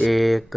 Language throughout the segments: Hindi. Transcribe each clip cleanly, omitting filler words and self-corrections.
1،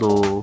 2،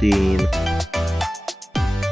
3،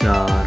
4،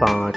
5،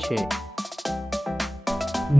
6،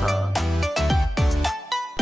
7،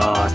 8،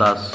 10،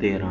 13،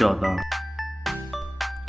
14،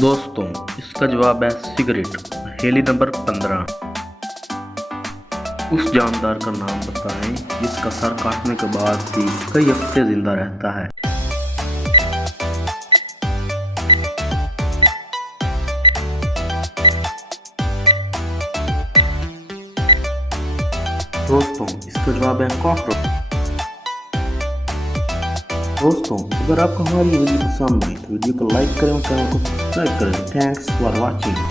दोस्तों इसका जवाब है सिगरेट। पहेली नंबर 15। उस जानदार का नाम बताएं जिसका सर काटने के बाद भी कई हफ्ते जिंदा रहता है। दोस्तों इसका जवाब है कॉकरोच। दोस्तों अगर आपको हमारी वीडियो पसंद आई तो वीडियो को लाइक करें और चैनल को सब्सक्राइब करें। Thanks for watching.